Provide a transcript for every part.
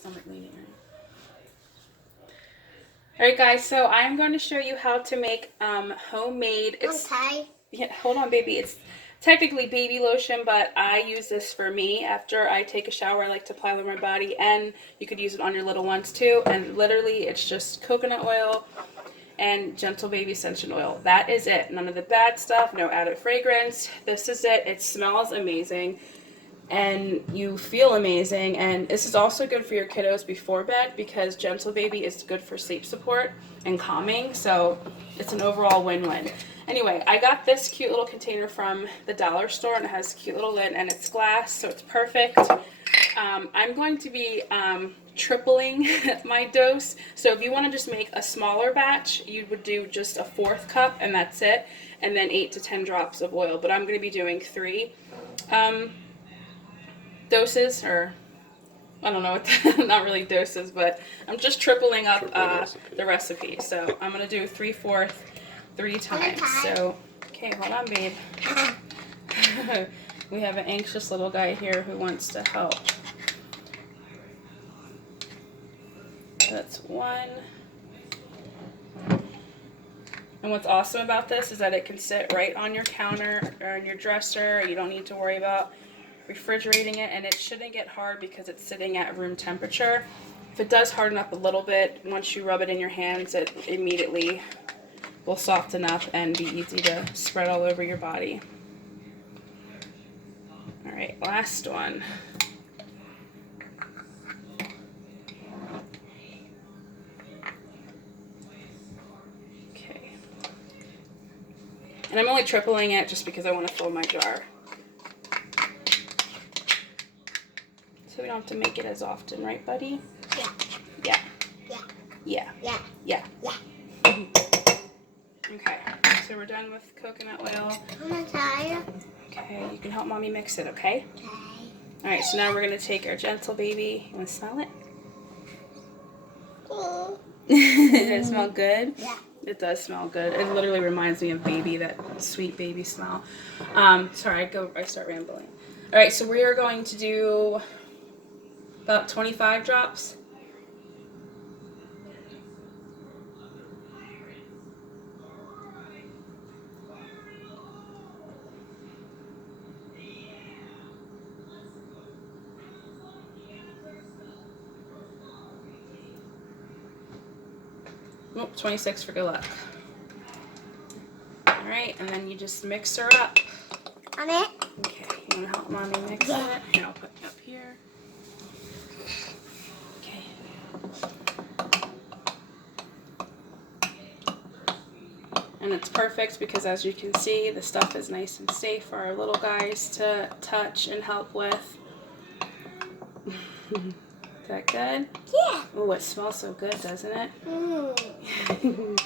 Stomach bleeding. Alright guys, so I'm going to show you how to make homemade, yeah, hold on baby, it's technically baby lotion, but I use this for me. After I take a shower, I like to apply it on my body, and you could use it on your little ones too. And literally it's just coconut oil and gentle baby essential oil. That is it. None of the bad stuff, no added fragrance. This is it. It smells amazing and you feel amazing. And this is also good for your kiddos before bed because gentle baby is good for sleep support and calming, so it's an overall win-win. Anyway, I got this cute little container from the dollar store, and it has a cute little lid, and it's glass, so it's perfect. I'm going to be tripling my dose, so if you want to just make a smaller batch, you would do just a 1/4 cup and that's it, and then 8 to 10 drops of oil. But I'm going to be doing 3 doses, or I don't know what not really doses, but I'm just tripling up the recipe. So I'm gonna do 3/4 3 times. So okay, hold on babe. We have an anxious little guy here who wants to help. That's 1. And what's awesome about this is that it can sit right on your counter or on your dresser. You don't need to worry about refrigerating it, and it shouldn't get hard because it's sitting at room temperature. If it does harden up a little bit, once you rub it in your hands, it immediately will soften up and be easy to spread all over your body. All right, last one. Okay. And I'm only tripling it just because I want to fill my jar. So we don't have to make it as often, right, buddy? Yeah. Yeah. Yeah. Yeah. Yeah. Yeah. Yeah. Okay, so we're done with coconut oil. I'm tired. Okay, you can help mommy mix it, okay? Okay. All right, so now we're gonna take our gentle baby. You wanna smell it? Mm. Does it smell good? Yeah. It does smell good. It literally reminds me of baby, that sweet baby smell. Sorry, I start rambling. All right, so we are going to do about 25 drops. Oh, 26 for good luck. All right, and then you just mix her up. On it. Okay, you want to help mommy mix it? Here, I'll put it up here. Okay. And it's perfect because, as you can see, the stuff is nice and safe for our little guys to touch and help with. Is that good? Yeah. Oh, it smells so good, doesn't it? Mm.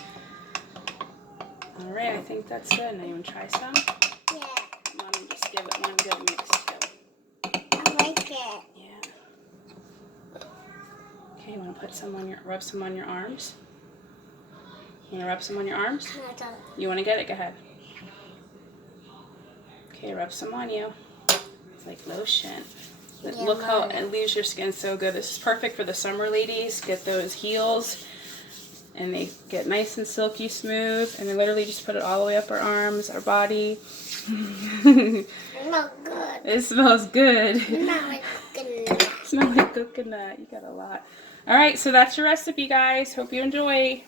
All right, I think that's good. Now you want to try some? Yeah. Mommy, just give it one good mix too. I like it. Yeah. Okay, you want to put some on rub some on your arms? You want to rub some on your arms? You want to get it? Go ahead. Okay, rub some on you. It's like lotion. But look how it leaves your skin so good. This is perfect for the summer ladies. Get those heels, and they get nice and silky smooth. And they literally just put it all the way up our arms, our body. It smells good. It smells good. It smells like coconut. It smells like coconut. You got a lot. All right, so that's your recipe, guys. Hope you enjoy.